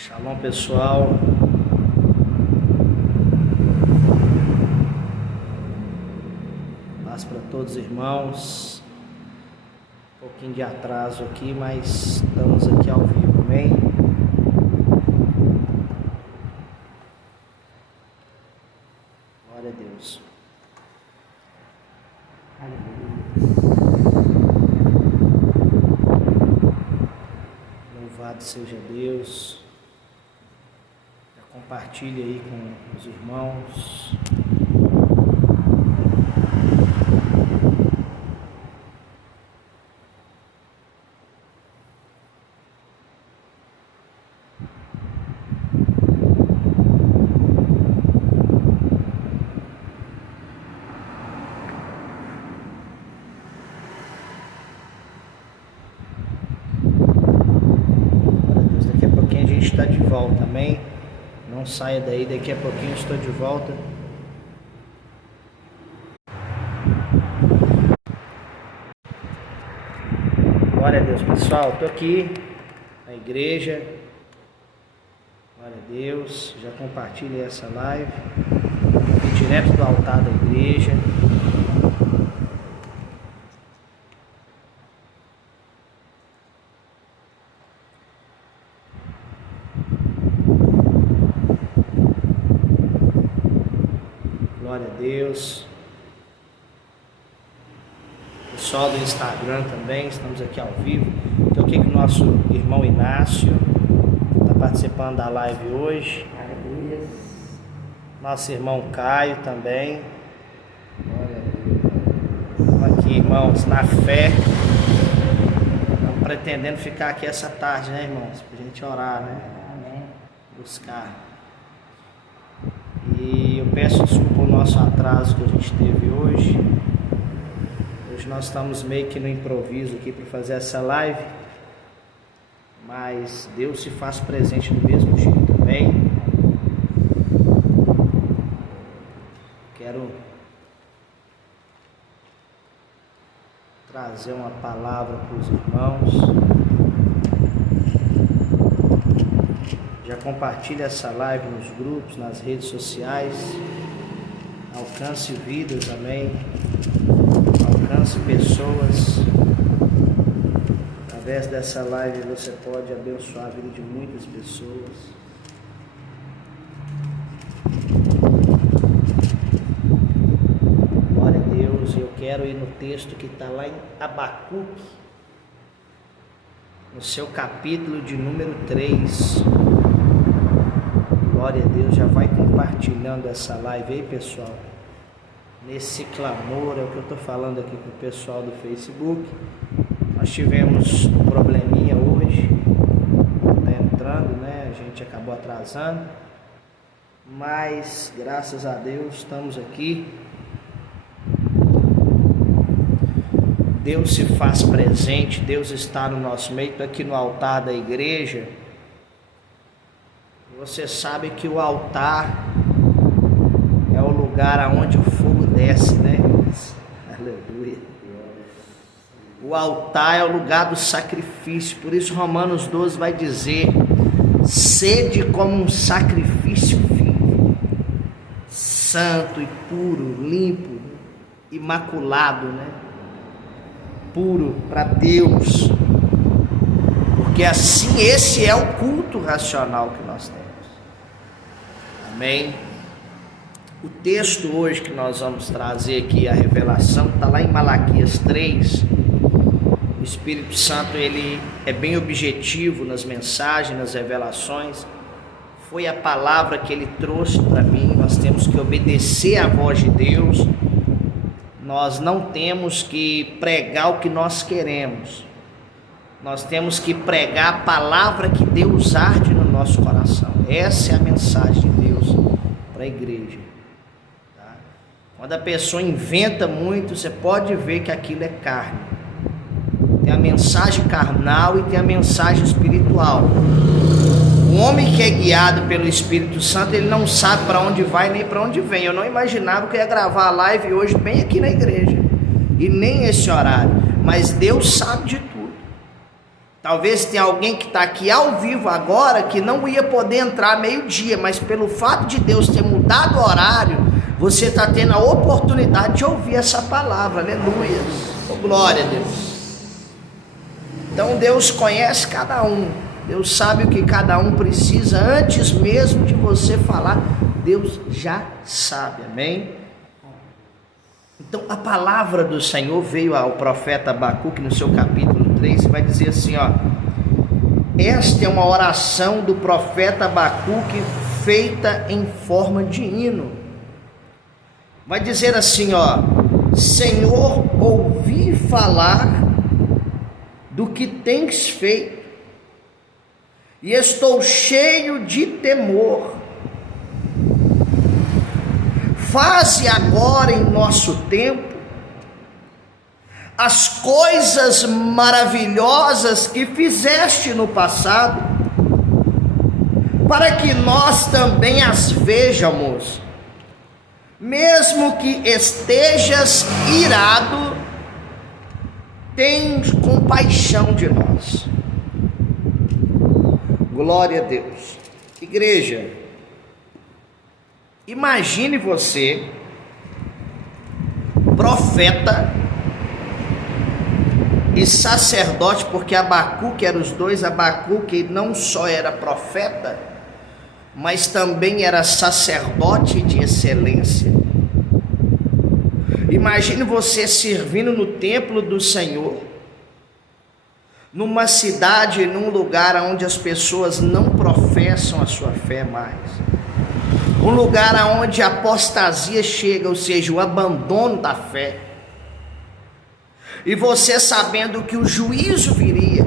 Shalom, pessoal. Paz para todos os irmãos. Um pouquinho de atraso aqui, mas estamos aqui ao vivo, amém? Glória a Deus. Louvado seja Deus. Compartilhe aí com os irmãos. Daqui a pouquinho a gente está de volta, amém? Não saia daí, daqui a pouquinho eu estou de volta. Glória a Deus, pessoal. Estou aqui na igreja. Glória a Deus. Já compartilhei essa live. Aqui direto do altar da igreja. Glória a Deus. Pessoal do Instagram também, estamos aqui ao vivo. Estou aqui com o nosso irmão Inácio, está participando da live hoje. Nosso irmão Caio também. Glória a Deus. Estamos aqui, irmãos, na fé. Estamos pretendendo ficar aqui essa tarde, né, irmãos? Para a gente orar, né? Buscar. E eu peço desculpa o nosso atraso que a gente teve hoje. Hoje nós estamos meio que no improviso aqui para fazer essa live. Mas Deus se faz presente do mesmo jeito também. Quero trazer uma palavra para os irmãos. Já compartilhe essa live nos grupos, nas redes sociais. Alcance vidas, amém. Alcance pessoas. Através dessa live você pode abençoar a vida de muitas pessoas. Glória a Deus. Eu quero ir no texto que está lá em Abacuque, no seu capítulo de número 3. Glória a Deus, já vai compartilhando essa live aí, pessoal. Nesse clamor, é o que eu estou falando aqui com o pessoal do Facebook. Nós tivemos um probleminha hoje, está entrando, né? A gente acabou atrasando, mas graças a Deus estamos aqui. Deus se faz presente, Deus está no nosso meio. Estou aqui no altar da igreja. Você sabe que o altar é o lugar aonde o fogo desce, né? Aleluia. O altar é o lugar do sacrifício. Por isso Romanos 12 vai dizer: sede como um sacrifício vivo, santo e puro, limpo, imaculado, né? Puro para Deus. Porque assim, esse é o culto racional que nós temos. Amém? O texto hoje que nós vamos trazer aqui, a revelação, está lá em Malaquias 3. O Espírito Santo, ele é bem objetivo nas mensagens, nas revelações. Foi a palavra que ele trouxe para mim. Nós temos que obedecer à voz de Deus. Nós não temos que pregar o que nós queremos. Nós temos que pregar a palavra que Deus arde no nosso coração. Essa é a mensagem de Deus para a igreja. Tá? Quando a pessoa inventa muito, você pode ver que aquilo é carne. Tem a mensagem carnal e tem a mensagem espiritual. O homem que é guiado pelo Espírito Santo, ele não sabe para onde vai nem para onde vem. Eu não imaginava que eu ia gravar a live hoje bem aqui na igreja. E nem esse horário. Mas Deus sabe de tudo. Talvez tenha alguém que está aqui ao vivo agora que não ia poder entrar meio-dia, mas pelo fato de Deus ter mudado o horário, você está tendo a oportunidade de ouvir essa palavra. Aleluia, oh, glória a Deus. Então Deus conhece cada um, Deus sabe o que cada um precisa antes mesmo de você falar. Deus já sabe, amém? Então a palavra do Senhor veio ao profeta Abacuque no seu capítulo 3 e vai dizer assim, ó: esta é uma oração do profeta Abacuque feita em forma de hino. Vai dizer assim, ó: Senhor, ouvi falar do que tens feito e estou cheio de temor. Faze agora em nosso tempo as coisas maravilhosas que fizeste no passado, para que nós também as vejamos, mesmo que estejas irado, tem compaixão de nós. Glória a Deus. Igreja, imagine você, profeta e sacerdote, porque Abacuque era os dois. Abacuque não só era profeta, mas também era sacerdote de excelência. Imagine você servindo no templo do Senhor, numa cidade, num lugar onde as pessoas não professam a sua fé mais, um lugar onde a apostasia chega, ou seja, o abandono da fé, e você sabendo que o juízo viria,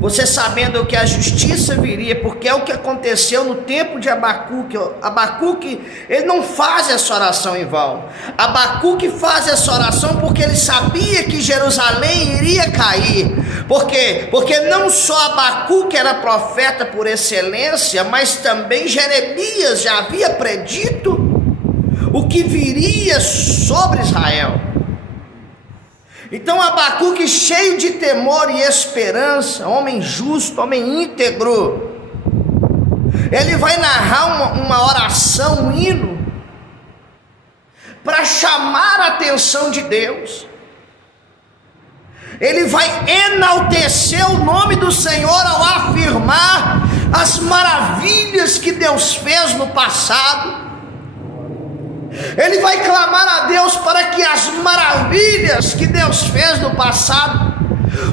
você sabendo que a justiça viria, porque é o que aconteceu no tempo de Abacuque. Abacuque, ele não faz essa oração em vão. Abacuque faz essa oração porque ele sabia que Jerusalém iria cair. Por quê? Porque não só Abacuque era profeta por excelência, mas também Jeremias já havia predito o que viria sobre Israel. Então Abacuque, cheio de temor e esperança, homem justo, homem íntegro, ele vai narrar uma oração, um hino, para chamar a atenção de Deus. Ele vai enaltecer o nome do Senhor ao afirmar as maravilhas que Deus fez no passado. Ele vai clamar a Deus para que as maravilhas que Deus fez no passado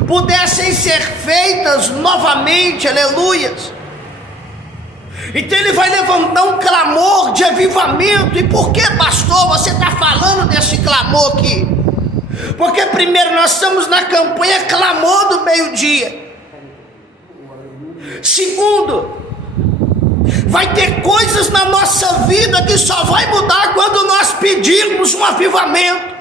pudessem ser feitas novamente, aleluias. Então ele vai levantar um clamor de avivamento. E por que, pastor, você está falando desse clamor aqui? Porque primeiro nós estamos na campanha Clamor do Meio-Dia. Segundo, vai ter coisas na nossa vida que só vai mudar quando nós pedirmos um avivamento.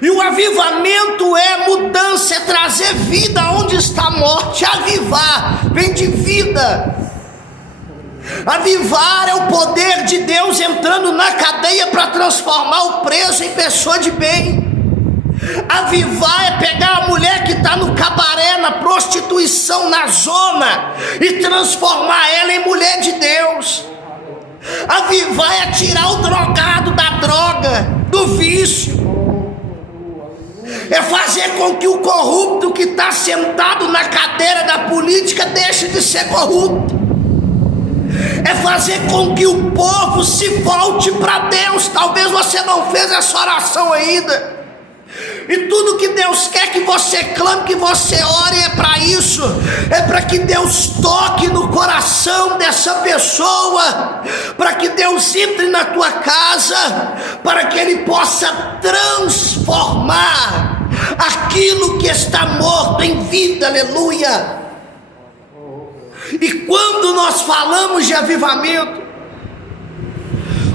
E o avivamento é mudança, é trazer vida onde está a morte. Avivar vem de vida. Avivar é o poder de Deus entrando na cadeia para transformar o preso em pessoa de bem. Avivar é pegar a mulher que está no cabaré, na prostituição, na zona, e transformar ela em mulher de Deus. Avivar é tirar o drogado da droga, do vício. É fazer com que o corrupto que está sentado na cadeira da política deixe de ser corrupto. É fazer com que o povo se volte para Deus. Talvez você não fez essa oração ainda. E tudo que Deus quer que você clame, que você ore, é para isso. É para que Deus toque no coração dessa pessoa, para que Deus entre na tua casa, para que Ele possa transformar aquilo que está morto em vida, aleluia. E quando nós falamos de avivamento,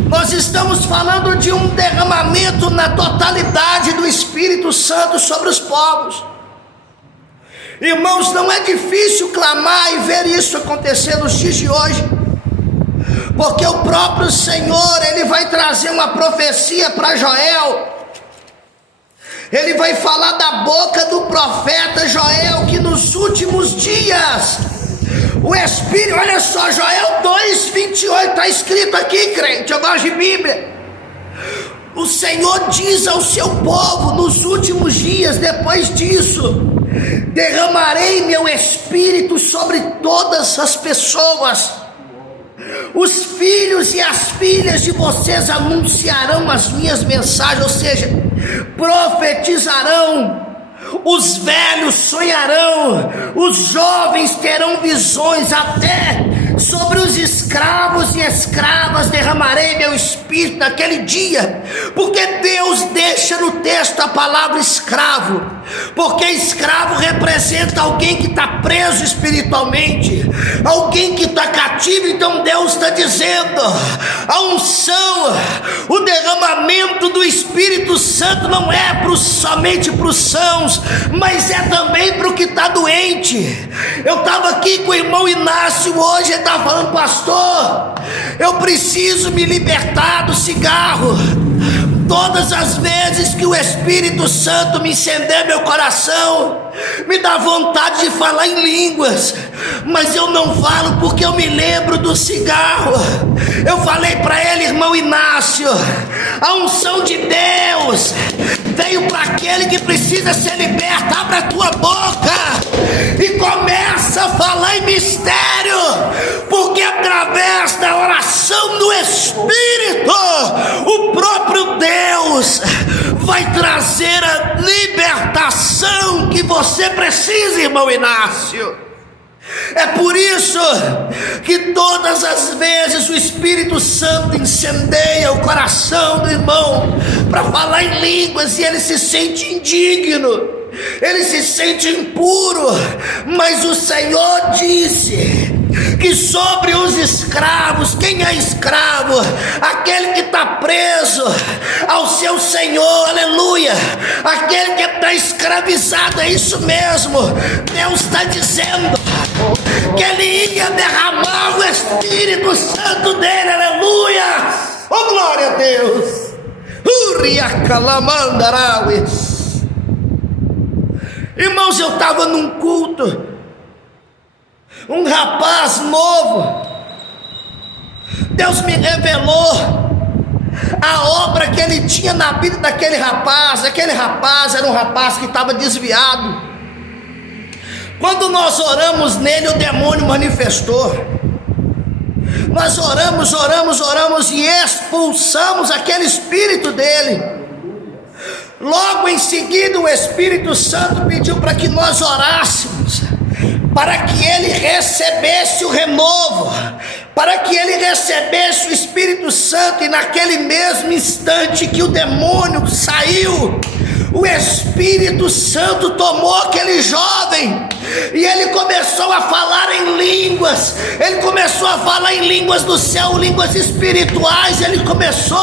nós estamos falando de um derramamento na totalidade do Espírito Santo sobre os povos. Irmãos, não é difícil clamar e ver isso acontecer nos dias de hoje, porque o próprio Senhor, Ele vai trazer uma profecia para Joel. Ele vai falar da boca do profeta Joel, que nos últimos dias, o Espírito, olha só, Joel 2:28, está escrito aqui, crente, eu gosto de Bíblia. O Senhor diz ao seu povo, nos últimos dias, depois disso, derramarei meu Espírito sobre todas as pessoas. Os filhos e as filhas de vocês anunciarão as minhas mensagens, ou seja, profetizarão. Os velhos sonharão, os jovens terão visões, até sobre os escravos e escravas derramarei meu Espírito naquele dia. Porque Deus deixa no texto a palavra escravo, porque escravo representa alguém que está preso espiritualmente, alguém que está cativo. Então Deus está dizendo, a unção, o derramamento do Espírito Santo não é somente para os sãos, mas é também para o que está doente. Eu estava aqui com o irmão Inácio hoje, ele estava falando, pastor, eu preciso me libertar do cigarro. Todas as vezes que o Espírito Santo me incendeia meu coração, me dá vontade de falar em línguas, mas eu não falo porque eu me lembro do cigarro. Eu falei para ele, irmão Inácio, a unção de Deus veio para aquele que precisa ser liberto. Abre a tua boca e começa a falar em mistério, porque através da oração do Espírito, o próprio Deus vai trazer a libertação que você precisa, irmão Inácio. É por isso que todas as vezes o Espírito Santo incendeia o coração do irmão para falar em línguas, e ele se sente indigno, ele se sente impuro, mas o Senhor disse que sobre os escravos, quem é escravo? Aquele que está preso ao seu Senhor, aleluia, aquele que está escravizado, é isso mesmo. Deus está dizendo que Ele ia derramar o Espírito Santo dele, aleluia, oh glória a Deus. Irmãos, eu estava num culto, um rapaz novo, Deus me revelou a obra que ele tinha na vida daquele rapaz. Aquele rapaz era um rapaz que estava desviado. Quando nós oramos nele, o demônio manifestou. Nós oramos e expulsamos aquele espírito dele. Logo em seguida, o Espírito Santo pediu para que nós orássemos, para que ele recebesse o renovo, para que ele recebesse o Espírito Santo. E naquele mesmo instante que o demônio saiu, o Espírito Santo tomou aquele jovem e ele começou a falar em línguas. Ele começou a falar em línguas do céu, línguas espirituais. Ele começou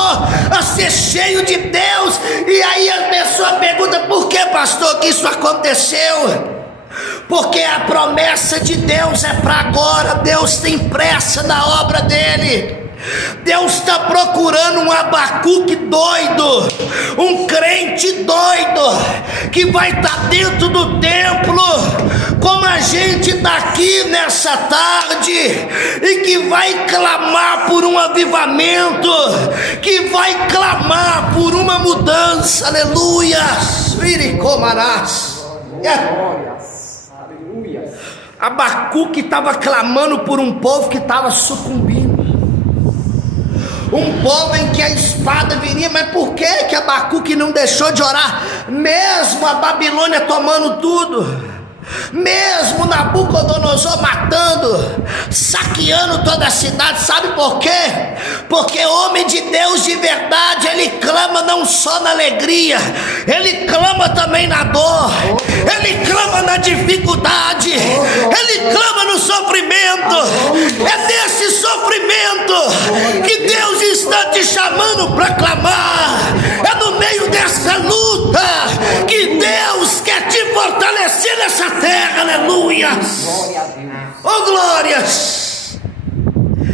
a ser cheio de Deus. E aí a pessoa pergunta: por que, pastor, que isso aconteceu? Porque a promessa de Deus é para agora. Deus tem pressa na obra dele. Deus está procurando um Abacuque doido, um crente doido, que vai estar dentro do templo, como a gente está aqui nessa tarde, e que vai clamar por um avivamento, que vai clamar por uma mudança, aleluia. Abacuque estava clamando por um povo que estava sucumbindo, um povo em que a espada viria. Mas por que Abacuque não deixou de orar? Mesmo a Babilônia tomando tudo, mesmo Nabucodonosor matando, saqueando toda a cidade, sabe por quê? Porque homem de Deus de verdade, ele clama não só na alegria, ele clama também na dor, ele clama na dificuldade, ele clama no sofrimento. É desse sofrimento que Deus está te chamando para clamar. É no meio dessa luta que Deus quer te fortalecer nessa terra, aleluia. Oh glórias.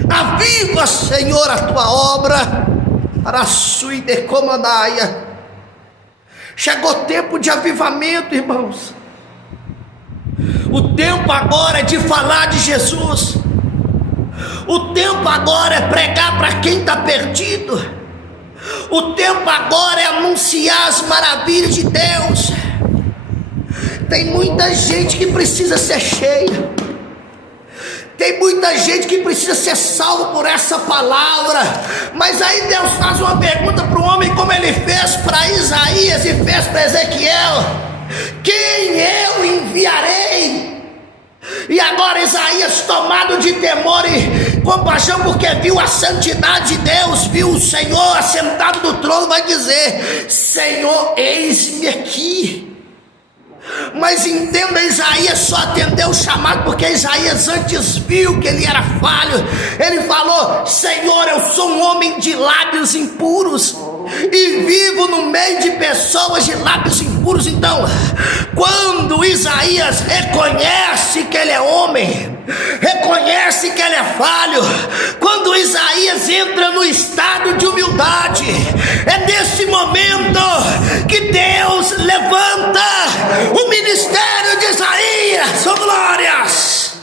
Aviva, Senhor, a tua obra para a sua decomanaia. Chegou tempo de avivamento, irmãos. O tempo agora é de falar de Jesus. O tempo agora é pregar para quem está perdido. O tempo agora é anunciar as maravilhas de Deus. Tem muita gente que precisa ser cheia. Tem muita gente que precisa ser salvo por essa palavra. Mas aí Deus faz uma pergunta para o homem, como ele fez para Isaías e fez para Ezequiel: quem eu enviarei? E agora Isaías, tomado de temor e compaixão, porque viu a santidade de Deus, viu o Senhor assentado no trono, vai dizer: Senhor, eis-me aqui. Mas entenda, Isaías só atendeu o chamado porque Isaías antes viu que ele era falho. Ele falou: Senhor, eu sou um homem de lábios impuros e vivo no meio de pessoas de lábios impuros. Então, quando Isaías reconhece que ele é homem, reconhece que ele é falho, quando Isaías entra no estado de humildade, é nesse momento que Deus levanta o ministério de Isaías. Oh, glórias!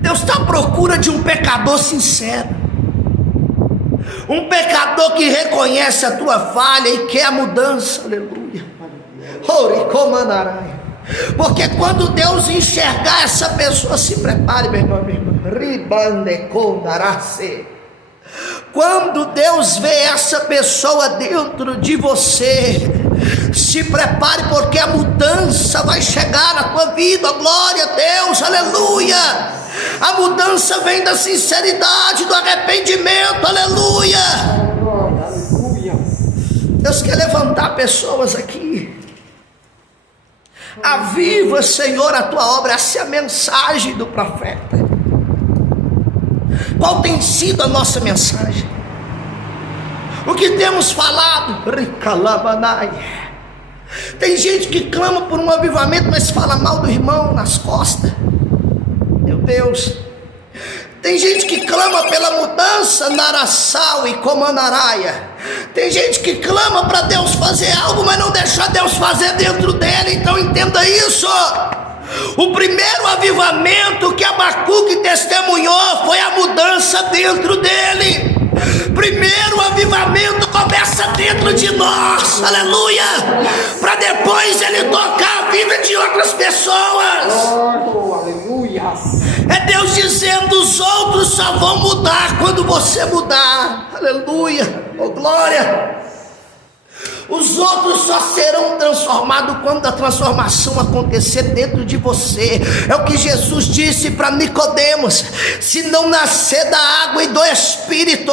Deus está à procura de um pecador sincero, um pecador que reconhece a tua falha e quer a mudança. Aleluia. Porque quando Deus enxergar essa pessoa, se prepare, meu irmão, minha irmã. Quando Deus vê essa pessoa dentro de você, se prepare, porque a mudança vai chegar na tua vida. Glória a Deus, aleluia. A mudança vem da sinceridade, do arrependimento, aleluia. Deus quer levantar pessoas aqui. Aviva, Senhor, a tua obra. Essa é a mensagem do profeta. Qual tem sido a nossa mensagem? O que temos falado? Tem gente que clama por um avivamento, mas fala mal do irmão nas costas. Meu Deus. Tem gente que clama pela mudança, Narassau e Comanaraia. Tem gente que clama para Deus fazer algo, mas não deixa Deus fazer dentro dele. Então entenda isso. O primeiro avivamento que Abacuque testemunhou foi a mudança dentro dele. Primeiro avivamento começa dentro de nós, aleluia, para depois ele tocar a vida de outras pessoas. É Deus dizendo: os outros só vão mudar quando você mudar, aleluia, oh glória. Os outros só serão transformados quando a transformação acontecer dentro de você. É o que Jesus disse para Nicodemos: se não nascer da água e do Espírito,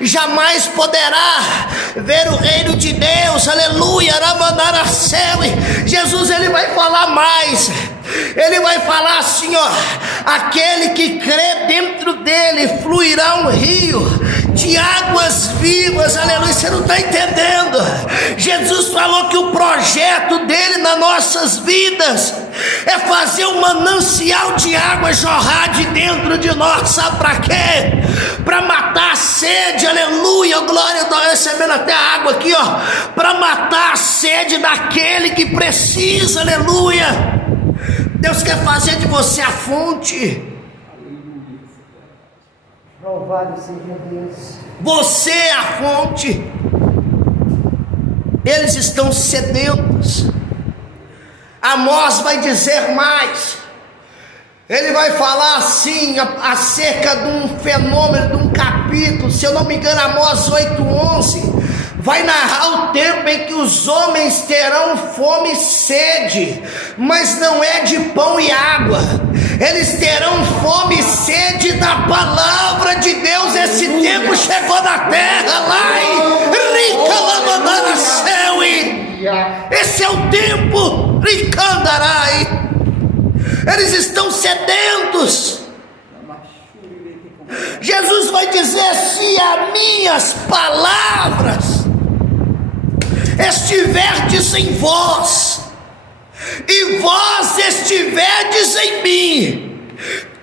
jamais poderá ver o reino de Deus, aleluia. Jesus, ele vai falar mais. Ele vai falar assim, ó: aquele que crê, dentro dele fluirá um rio de águas vivas, aleluia. Você não está entendendo? Jesus falou que o projeto dele nas nossas vidas é fazer um manancial de água jorrar de dentro de nós. Sabe para quê? Para matar a sede, aleluia, glória. Eu estou recebendo até a água aqui, ó, para matar a sede daquele que precisa, aleluia. Deus quer fazer de você a fonte. Louvado seja Deus. Você é a fonte. Eles estão sedentos. Amós vai dizer mais. Ele vai falar assim acerca de um fenômeno, de um capítulo, se eu não me engano, Amós 8:11. Vai narrar o tempo em que os homens terão fome e sede, mas não é de pão e água. Eles terão fome e sede da palavra de Deus. Esse tempo chegou na terra, lá em Ricalamandaraceui. Esse é o tempo, Ricandarai. Eles estão sedentos. Jesus vai dizer: se as minhas palavras estiverdes em vós, e vós estiverdes em mim,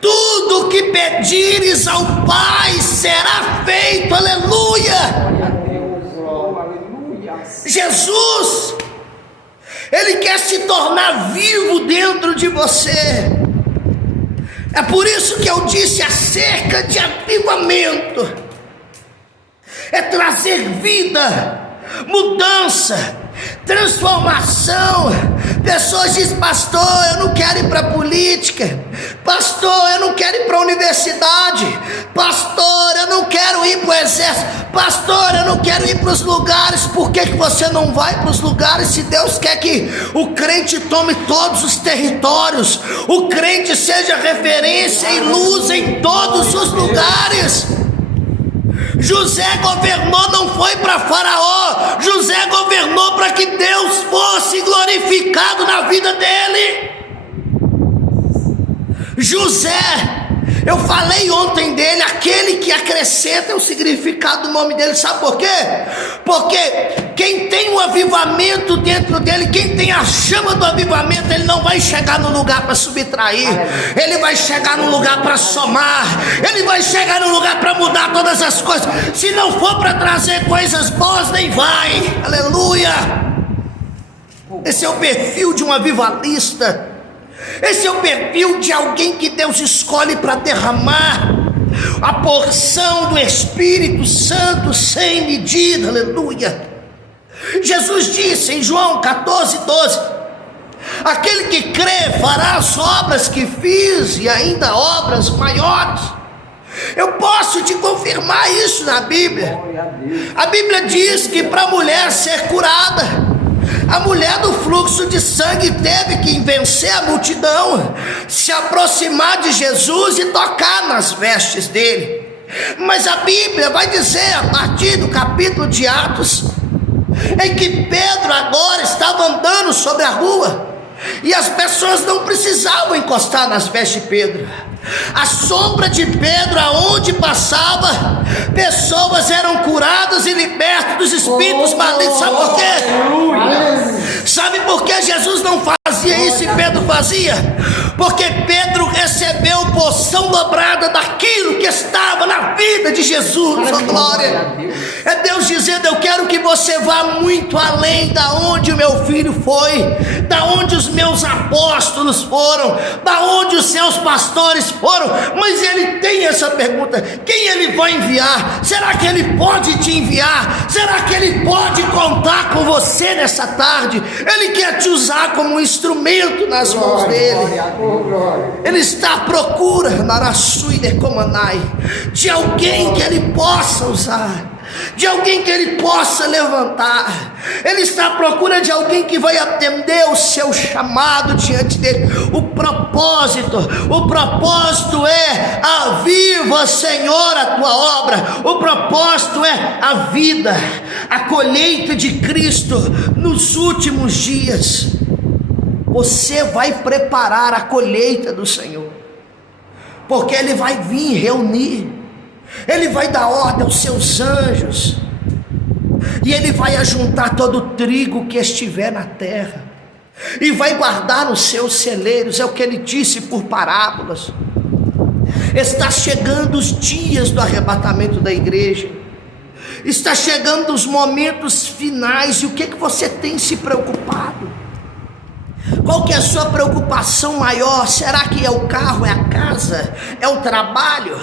tudo que pedires ao Pai será feito, aleluia. Jesus, Ele quer se tornar vivo dentro de você. É por isso que eu disse acerca de avivamento: é trazer vida, mudança, transformação. Pessoas dizem: pastor, eu não quero ir para a política, pastor, eu não quero ir para a universidade, pastor, eu não quero ir para o exército, pastor, eu não quero ir para os lugares. Por que você não vai para os lugares se Deus quer que o crente tome todos os territórios, o crente seja referência e luz em todos os lugares? José governou, não foi para Faraó. José governou para que Deus fosse glorificado na vida dele. José, eu falei ontem dele, aquele que acrescenta o significado do nome dele. Sabe por quê? Porque quem tem um avivamento dentro dele, quem tem a chama do avivamento, ele não vai chegar no lugar para subtrair, ele vai chegar no lugar para somar, ele vai chegar no lugar para mudar todas as coisas. Se não for para trazer coisas boas, nem vai. Aleluia. Esse é o perfil de um avivalista. Esse é o perfil de alguém que Deus escolhe para derramar a porção do Espírito Santo sem medida. Aleluia. Jesus disse em João 14:12: aquele que crê fará as obras que fiz e ainda obras maiores. Eu posso te confirmar isso na Bíblia. A Bíblia diz que para a mulher ser curada, a mulher do fluxo de sangue teve que vencer a multidão, se aproximar de Jesus e tocar nas vestes dele. Mas a Bíblia vai dizer, a partir do capítulo de Atos, em que Pedro agora estava andando sobre a rua, e as pessoas não precisavam encostar nas vestes de Pedro. A sombra de Pedro, aonde passava, pessoas eram curadas e libertas dos espíritos malignos. Sabe por quê? Sabe por que Jesus não fazia isso e Pedro fazia? Porque Pedro recebeu porção dobrada daquilo que estava na vida de Jesus. Oh, glória! É Deus dizendo: eu quero que você vá muito além da onde o meu filho foi, da onde os meus apóstolos foram, da onde os seus pastores foram. Mas ele tem essa pergunta: quem ele vai enviar? Será que ele pode te enviar? Será que ele pode contar com você nessa tarde? Ele quer te usar como um instrumento nas mãos dele. Ele está à procura, de alguém que ele possa usar, de alguém que ele possa levantar. Ele está à procura de alguém que vai atender o seu chamado diante dele. O propósito é: aviva, Senhor, a tua obra. O propósito é a vida, a colheita de Cristo nos últimos dias. Você vai preparar a colheita do Senhor, porque Ele vai vir reunir, Ele vai dar ordem aos seus anjos, e Ele vai ajuntar todo o trigo que estiver na terra, e vai guardar nos seus celeiros. É o que Ele disse por parábolas. Está chegando os dias do arrebatamento da igreja, está chegando os momentos finais. E o que você tem se preocupado? Qual que é a sua preocupação maior? Será que é o carro, é a casa, é o trabalho?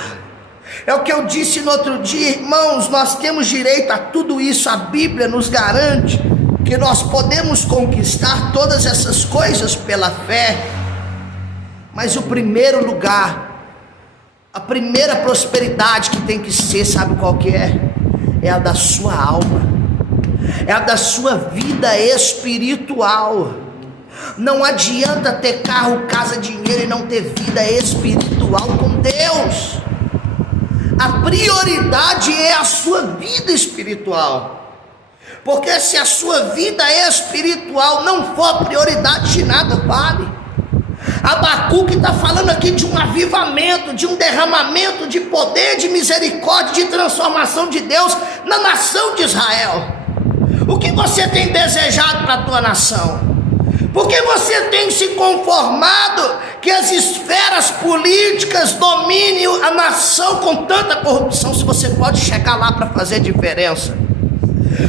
É o que eu disse no outro dia, irmãos, nós temos direito a tudo isso. A Bíblia nos garante que nós podemos conquistar todas essas coisas pela fé. Mas o primeiro lugar, a primeira prosperidade que tem que ser, sabe qual que é? É a da sua alma, é a da sua vida espiritual. Não adianta ter carro, casa, dinheiro e não ter vida espiritual com Deus. A prioridade é a sua vida espiritual, porque se a sua vida espiritual não for prioridade, de nada vale. Abacuque está falando aqui de um avivamento, de um derramamento de poder, de misericórdia, de transformação de Deus na nação de Israel. O que você tem desejado para a tua nação? Porque você tem se conformado que as esferas políticas dominem a nação com tanta corrupção, se você pode chegar lá para fazer diferença?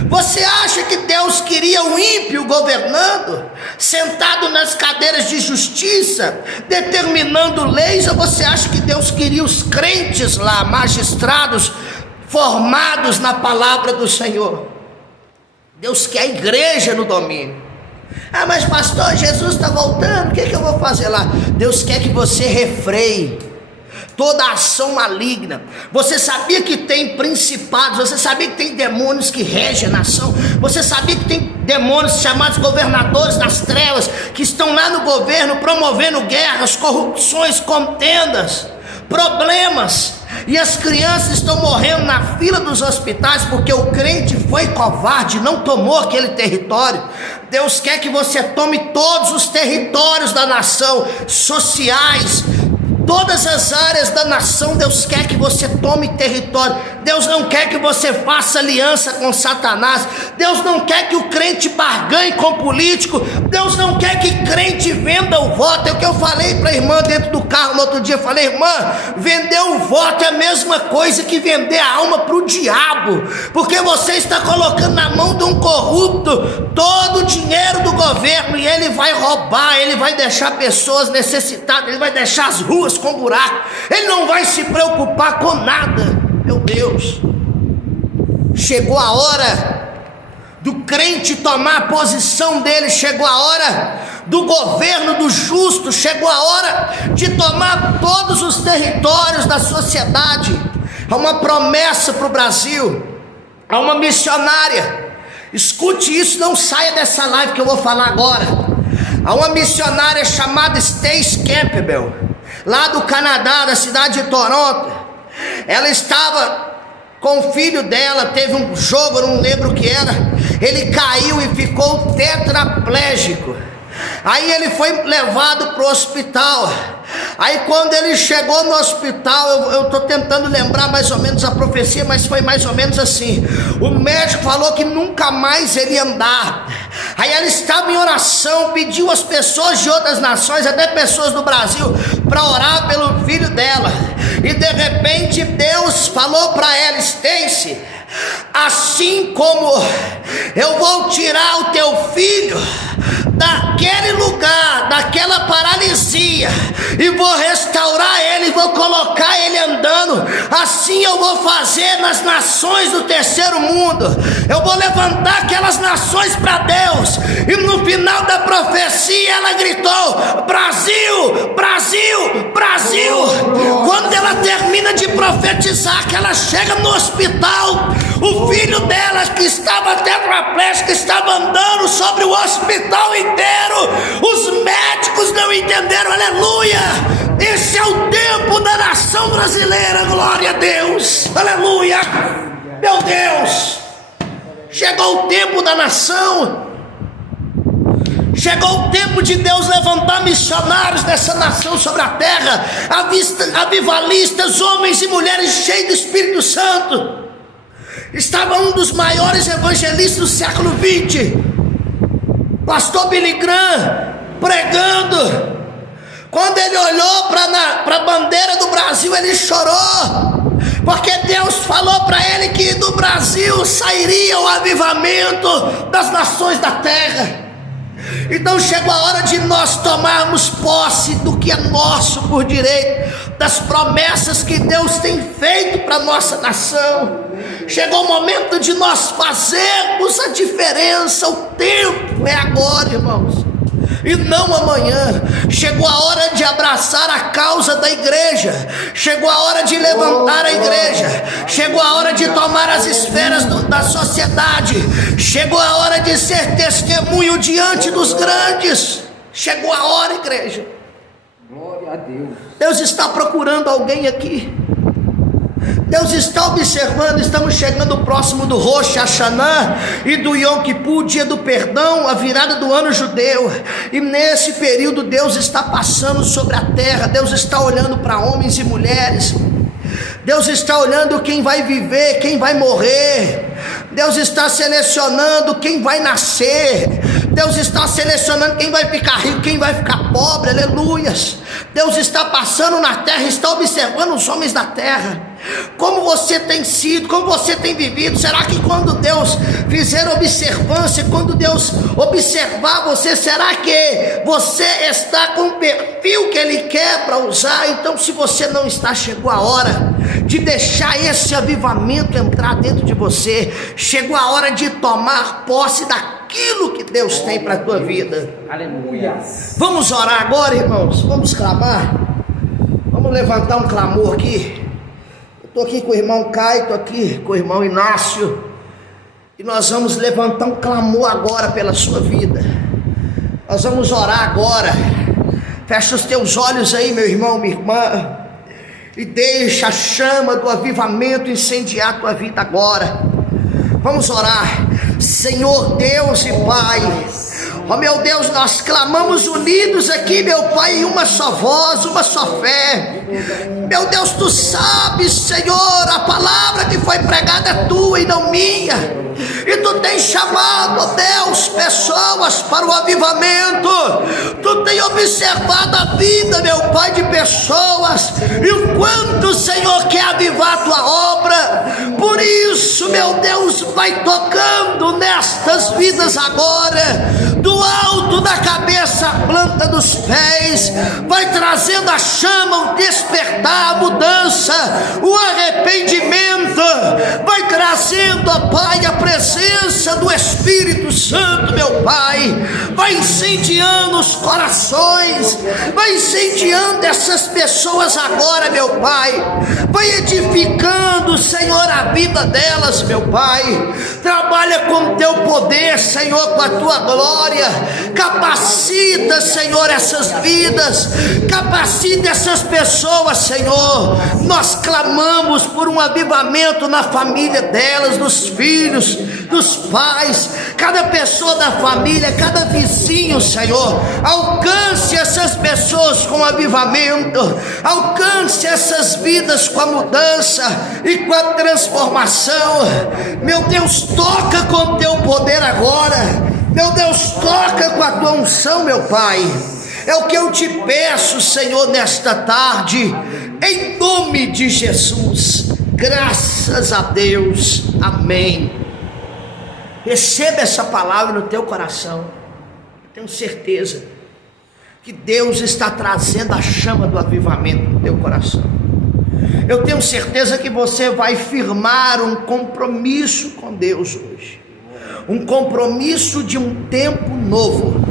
Você acha que Deus queria o ímpio governando, sentado nas cadeiras de justiça, determinando leis? Ou você acha que Deus queria os crentes lá, magistrados, formados na palavra do Senhor? Deus quer a igreja no domínio. Ah, mas pastor, Jesus está voltando, o que eu vou fazer lá? Deus quer que você refreie toda ação maligna. Você sabia que tem principados, você sabia que tem demônios que regem a nação, você sabia que tem demônios chamados governadores das trevas, que estão lá no governo promovendo guerras, corrupções, contendas, problemas, e as crianças estão morrendo na fila dos hospitais porque o crente foi covarde, não tomou aquele território. Deus quer que você tome todos os territórios da nação, sociais, todas as áreas da nação. Deus quer que você tome território. Deus não quer que você faça aliança com Satanás. Deus não quer que o crente barganhe com o político. Deus não quer que crente venda o voto. É o que eu falei para a irmã dentro do carro no outro dia. Eu falei: irmã, vender o voto é a mesma coisa que vender a alma para o diabo, porque você está colocando na mão de um corrupto todo o dinheiro do governo, e ele vai roubar, ele vai deixar pessoas necessitadas, ele vai deixar as ruas com buraco, ele não vai se preocupar com nada. Meu Deus, chegou a hora do crente tomar a posição dele, chegou a hora do governo do justo, chegou a hora de tomar todos os territórios da sociedade. Há uma promessa para o Brasil, há uma missionária, escute isso, não saia dessa live que eu vou falar agora. Há uma missionária chamada Stacy Campbell, lá do Canadá, da cidade de Toronto. Ela estava com o filho dela, teve um jogo, eu não lembro o que era, ele caiu e ficou tetraplégico. Aí ele foi levado para o hospital. Aí quando ele chegou no hospital, eu estou tentando lembrar mais ou menos a profecia, mas foi mais ou menos assim: o médico falou que nunca mais ele ia andar. Aí ela estava em oração, pediu às pessoas de outras nações, até pessoas do Brasil, para orar pelo filho dela. E de repente Deus falou para ela: Stacy, assim como eu vou tirar o teu filho daquele lugar, daquela paralisia, e vou restaurar ele, vou colocar ele andando, assim eu vou fazer nas nações do terceiro mundo. Eu vou levantar aquelas nações para Deus. E no final da profecia ela gritou: Brasil, Brasil, Brasil. Quando ela termina de profetizar, que ela chega no hospital, o filho dela, que estava tetraplégico, estava andando sobre o hospital inteiro. Os médicos não entenderam. Aleluia! Esse é o tempo da nação brasileira. Glória a Deus, aleluia. Meu Deus, chegou o tempo da nação. Chegou o tempo de Deus levantar missionários dessa nação sobre a terra, avivalistas, homens e mulheres cheios do Espírito Santo. Estava um dos maiores evangelistas do século XX, pastor Billy Graham, pregando. Quando ele olhou para a bandeira do Brasil, ele chorou, porque Deus falou para ele que do Brasil sairia o avivamento das nações da terra. Então chegou a hora de nós tomarmos posse do que é nosso por direito, das promessas que Deus tem feito para a nossa nação. Chegou o momento de nós fazermos a diferença. O tempo é agora, irmãos, e não amanhã. Chegou a hora de abraçar a causa da igreja. Chegou a hora de levantar a igreja. Chegou a hora de tomar as esferas da sociedade. Chegou a hora de ser testemunho diante dos grandes. Chegou a hora, igreja. Glória a Deus. Deus está procurando alguém aqui. Deus está observando. Estamos chegando próximo do Rosh Hashanah e do Yom Kippur, dia do perdão, a virada do ano judeu. E nesse período Deus está passando sobre a terra. Deus está olhando para homens e mulheres. Deus está olhando quem vai viver, quem vai morrer. Deus está selecionando quem vai nascer. Deus está selecionando quem vai ficar rico, quem vai ficar pobre. Aleluias. Deus está passando na terra, está observando os homens da terra. Como você tem sido, como você tem vivido? Será que quando Deus fizer observância, quando Deus observar você, será que você está com o perfil que Ele quer para usar? Então, se você não está, chegou a hora de deixar esse avivamento entrar dentro de você. Chegou a hora de tomar posse daquilo que Deus tem para a tua vida. Aleluia. Vamos orar agora, irmãos. Vamos clamar. Vamos levantar um clamor aqui. Eu estou aqui com o irmão Caio, estou aqui com o irmão Inácio, e nós vamos levantar um clamor agora pela sua vida. Nós vamos orar agora. Fecha os teus olhos aí, meu irmão, minha irmã, e deixa a chama do avivamento incendiar a tua vida agora. Vamos orar. Senhor Deus e Pai, ó meu Deus, nós clamamos unidos aqui, meu Pai, em uma só voz, uma só fé. Meu Deus, Tu sabes, Senhor, a palavra que foi pregada é Tua e não minha, e Tu tens chamado, ó Deus, pessoas para o avivamento. Tu tens observado a vida, meu Pai, de pessoas, e o quanto o Senhor quer avivar a Tua obra. Por isso, meu Deus, vai tocando nestas vidas agora, do alto da cabeça à planta dos pés, vai trazendo a chama, o despertar, a mudança, o arrependimento, vai trazendo, ó Pai, a presença do Espírito Santo, meu Pai, vai incendiando os corações, vai incendiando essas pessoas agora, meu Pai, vai edificando, Senhor, a vida delas, meu Pai. Trabalha com Teu poder, Senhor, com a Tua glória. Capacita, Senhor, essas vidas, capacita essas pessoas, Senhor. Nós clamamos por um avivamento na família delas, dos filhos, dos pais, cada pessoa da família, cada vizinho, Senhor. Alcance essas pessoas com avivamento, alcance essas vidas com a mudança e com a transformação. Meu Deus, toca com Teu poder agora. Meu Deus, toca com a Tua unção, meu Pai. É o que eu te peço, Senhor, nesta tarde, em nome de Jesus. Graças a Deus, amém. Receba essa palavra no teu coração. Eu tenho certeza que Deus está trazendo a chama do avivamento no teu coração. Eu tenho certeza que você vai firmar um compromisso com Deus hoje, um compromisso de um tempo novo,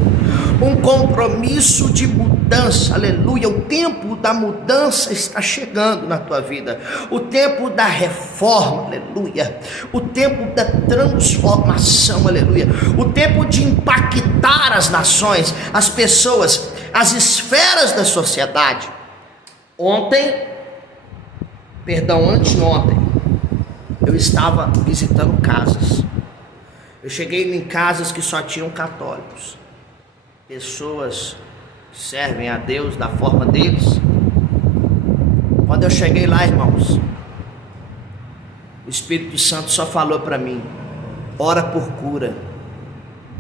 um compromisso de mudança. Aleluia. O tempo da mudança está chegando na tua vida, o tempo da reforma, aleluia, o tempo da transformação, aleluia, o tempo de impactar as nações, as pessoas, as esferas da sociedade. Anteontem, eu estava visitando casas. Eu cheguei em casas que só tinham católicos, pessoas que servem a Deus da forma deles. Quando eu cheguei lá, irmãos, o Espírito Santo só falou para mim: ora por cura,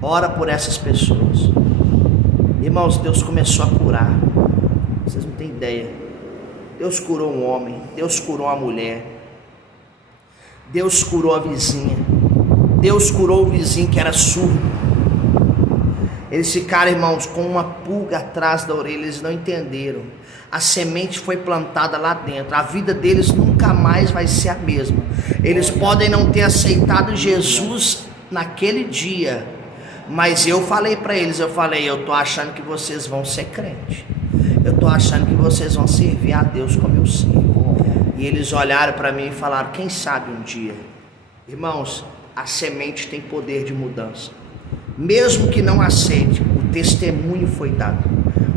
ora por essas pessoas. Irmãos, Deus começou a curar, vocês não têm ideia. Deus curou um homem, Deus curou uma mulher, Deus curou a vizinha, Deus curou o vizinho que era surdo. Eles ficaram, irmãos, com uma pulga atrás da orelha, eles não entenderam. A semente foi plantada lá dentro, a vida deles nunca mais vai ser a mesma. Eles podem não ter aceitado Jesus naquele dia, mas eu falei para eles, eu estou achando que vocês vão ser crente, eu estou achando que vocês vão servir a Deus como eu sirvo. E eles olharam para mim e falaram: quem sabe um dia. Irmãos, a semente tem poder de mudança. Mesmo que não aceite, o testemunho foi dado,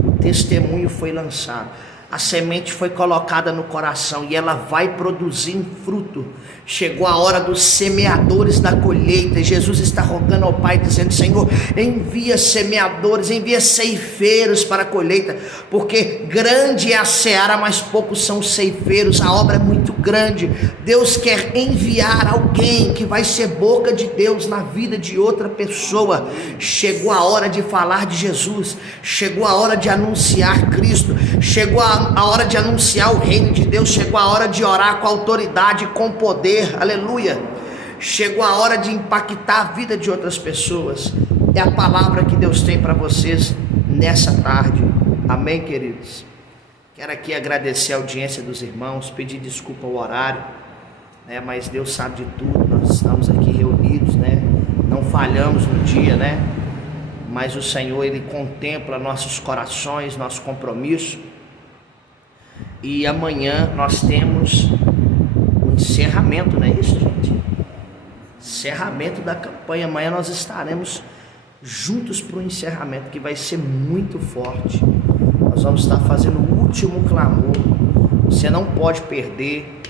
o testemunho foi lançado, a semente foi colocada no coração e ela vai produzir um fruto. Chegou a hora dos semeadores da colheita, e Jesus está rogando ao Pai, dizendo: Senhor, envia semeadores, envia ceifeiros para a colheita, porque grande é a seara, mas poucos são os ceifeiros. A obra é muito grande. Deus quer enviar alguém que vai ser boca de Deus na vida de outra pessoa. Chegou a hora de falar de Jesus, chegou a hora de anunciar Cristo, chegou a a hora de anunciar o reino de Deus, chegou a hora de orar com autoridade, com poder, aleluia. Chegou a hora de impactar a vida de outras pessoas. É a palavra que Deus tem para vocês nessa tarde, amém, queridos? Quero aqui agradecer a audiência dos irmãos, pedir desculpa ao horário, né? Mas Deus sabe de tudo, nós estamos aqui reunidos, né? Não falhamos no dia, né? Mas o Senhor, Ele contempla nossos corações, nosso compromisso. E amanhã nós temos o encerramento, não é isso, gente? Encerramento da campanha. Amanhã nós estaremos juntos para o encerramento, que vai ser muito forte. Nós vamos estar fazendo o último clamor. Você não pode perder.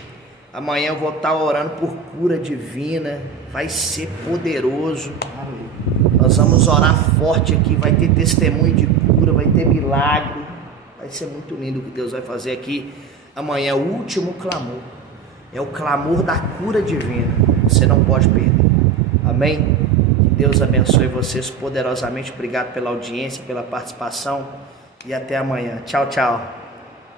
Amanhã eu vou estar orando por cura divina. Vai ser poderoso. Nós vamos orar forte aqui. Vai ter testemunho de cura, vai ter milagre. Vai ser muito lindo o que Deus vai fazer aqui. Amanhã é o último clamor. É o clamor da cura divina. Você não pode perder. Amém? Que Deus abençoe vocês poderosamente. Obrigado pela audiência, pela participação. E até amanhã. Tchau, tchau.